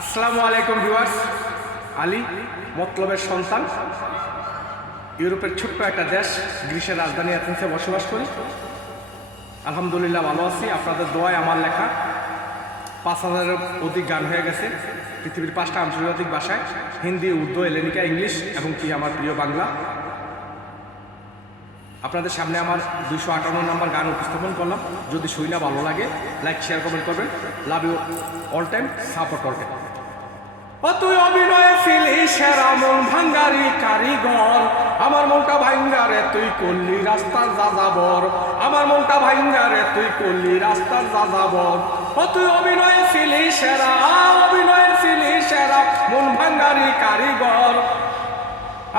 আসসালামু আলাইকুম ভিউয়ার্স। আলী মতলবের সন্তান, ইউরোপের ছোট্ট একটা দেশ গ্রিসের রাজধানী অ্যাথেন্সে বসবাস করি। আলহামদুলিল্লাহ ভালো আছি। আপনাদের দোয়ায় আমার লেখা ৫,০০০-এর অধিক গান হয়ে গেছে পৃথিবীর ৫টা আন্তর্জাতিক ভাষায়, হিন্দি, উর্দু, এলেনিকা, ইংলিশ এবং কি আমার প্রিয় বাংলা। আপনাদের সামনে আমার ২৫৮ নম্বর গান উপস্থাপন করলাম। যদি শুইনা ভালো লাগে লাইক, শেয়ার, কমেন্ট করবেন। Love you all time, support করবেন। ও তুই অভিনয়ে ছিলি সেরা মন ভাঙ্গারি কারিগর, আমার মনটা ভাঙ্গারে তুই করলি রাস্তার যাযাবর, আমার মনটা ভাঙ্গারে তুই করলি রাস্তার যাযাবর। ও তুই অভিনয়ে ছিলি সেরা, অভিনয়ে ছিলি সেরা মন ভাঙ্গারি কারিগর,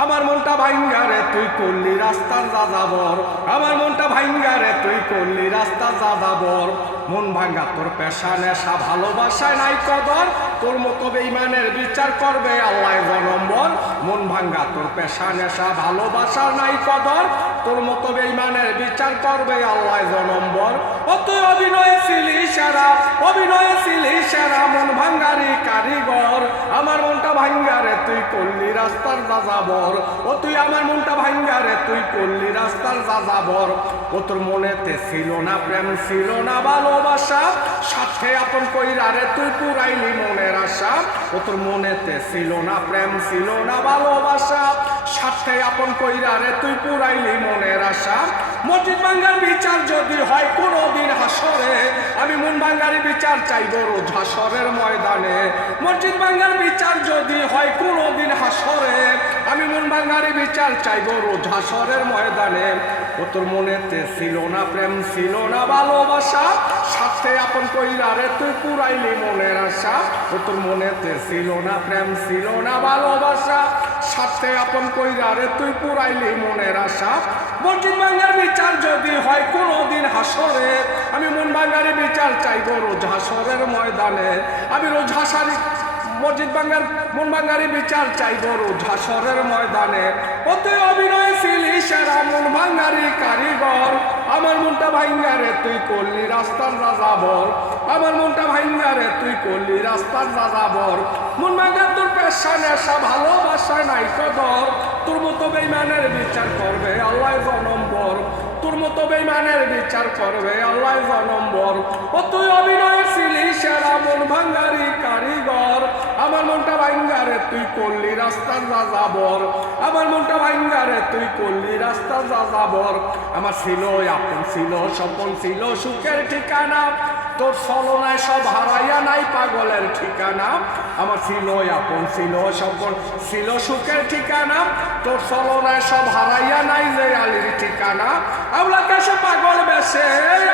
আমার মনটা ভাঙ্গারে তুই করলি রাস্তার যাযাবর, আমার মনটা ভাঙ্গারে তুই করলি রাস্তার যাযাবর। মন ভাঙ্গা তোর পেশা নেশা ভালোবাসায় নাই কদর, তোর মতো বেঈমানের বিচার করবে আল্লাহ জনম্বর। মন ভাঙ্গা তোর পেশা নেশা ভালোবাসার নাই কদর, তোর মতো বেঈমানের বিচার করবে আল্লাহ জনম্বর। ও তুই অভিনয়ে ছিলি সেরা, অভিনয়ে ছিলি সেরা মন ভাঙ্গারি কারিগর, আমার মনটা ভাঙ্গারে তুই করলি রাস্তার যাযাবর। ও তুই আমার মনটা ভাঙ্গারে তুই করলি রাস্তার যাযাবর। ও তোর মনেতে ছিল না প্রেম, ছিল না ভালোবাসা, সাথে আপন কইরারে তুই পুরাইলি মনের আশা। ও তোর মনেতে ছিল না প্রেম, ছিল না ভালোবাসা, সাথে আপন কইরারে তুই পুরাইলি মনের আশা। মসজিদ ভাঙ্গার বিচার যদি হয় কোনোদিন হাসরে, আমি মন ভাঙ্গারি বিচার চাইব রোজ হাসরের ময়দানে। মসজিদ ভাঙ্গার বিচার যদি হয় কোনোদিন হাসরে, আমি মন ভাঙ্গারি বিচার চাইব রোজ হাসরের ময়দানে। ও তোর মনেতে ছিল না প্রেম, ছিল না ভালোবাসা, সাথে আপন কইরারে তুই পুরাইলি মনের আশা। ও তোর মনেতে ছিল না প্রেম, ছিল না ভালোবাসা, সাথে আপন কইরারে তুই পুরাইলি মনের আশা। মসজিদ ভাঙ্গার বিচার যদি হয় কোনোদিন হাসরে, আমি মন ভাঙ্গারি বিচার চাইব রোজ হাসরের ময়দানে। আমি রোজ হাসারি মসজিদ ভাঙ্গার মন ভাঙ্গারি বিচার চাইব রোজ হাসরের ময়দানে। ও তুই অভিনয় ছিলি সেরা মন ভাঙ্গারি কারিগর, আমার মনটা ভাঙ্গারে তুই করলি রাস্তার যাযাবর, আমার মনটা ভাঙ্গারে তুই করলি রাস্তার যাযাবর। মন ভাঙ্গার তোর পেশা নেশা ভালোবাসা নাই কদর, তোর মতো বেঈমানের বিচার করবে আল্লাহ জনম্বর, তোর মতো বেঈমানের বিচার করবে আল্লাহ জনম্বর। ও তুই অভিনয় ছিলি সেরা মন ভাঙ্গারি কারিগর, আমার মনটা ভাঙ্গারে তুই করলি রাস্তার যাযাবর, আমার মনটা ভাঙ্গারে তুই করলি রাস্তার যাযাবর। আমার ছিল আপন, ছিল স্বপন, ছিল সুখের ঠিকানা, তোর ছলনায় সব হারাইয়া নাই পাগলের ঠিকানা। আমার ছিল আপন, ছিল স্বপন, ছিল সুখের ঠিকানা, তোর ছলনায় সব হারাইয়া নাই যে আলীর ঠিকানা। আওলা কাছে পাগল বেশে,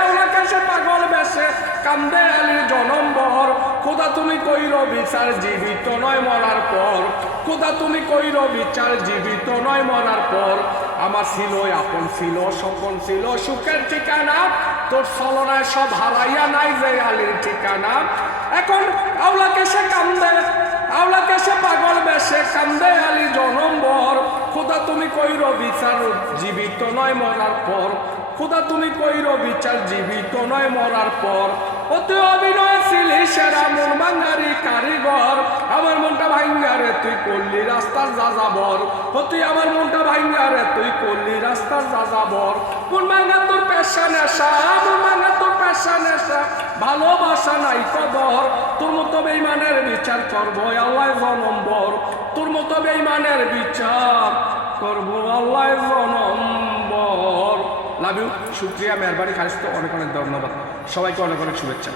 আওলা কাছে পাগল বেশে কান্দে আলীর জনম্বর। খোদা তুমি কইরো বিচার জীবিত নয় মরার পর, খোদা তুমি কইরো বিচার জীবিত নয় মরার পর। আমার ছিল আপন, ছিল স্বপন, ছিল সুখের ঠিকানা, তোর ছলনায় সব হারাইয়া নাই যে আলীর ঠিকানা। এখন আওলাকে সে কান্দে, আওলাকে সে পাগল বেশে কান্দে আলী জনম্বর। খোদা তুমি কইরো বিচার জীবিত নয় মরার পর, খোদা তুমি কইরো বিচার জীবিত নয় মরার পর। ও তুই অভিনয় ছিলি সেরা মন ভাঙ্গারি কারিগর, আমার মনটা ভাঙ্গারে তুই করলি রাস্তার যাযাবর। ও তুই আমার মনটা ভাঙ্গারে তুই করলি রাস্তার যাযাবর। মন ভাঙ্গা তোর পেশা নেশা, মন ভাঙ্গা তোর পেশা নেশা ভালোবাসা নাই কদর, তোর মতো বেঈমানের বিচার করবো আল্লাহ জনম্বর, তোর মতো বেঈমানের বিচার করবো আল্লাহ জনম্বর। লাভ ইউ, শুক্রিয়া, মেহরবানি, খালিস, অনেক অনেক ধন্যবাদ। সবাইকে অনেক অনেক শুভেচ্ছা।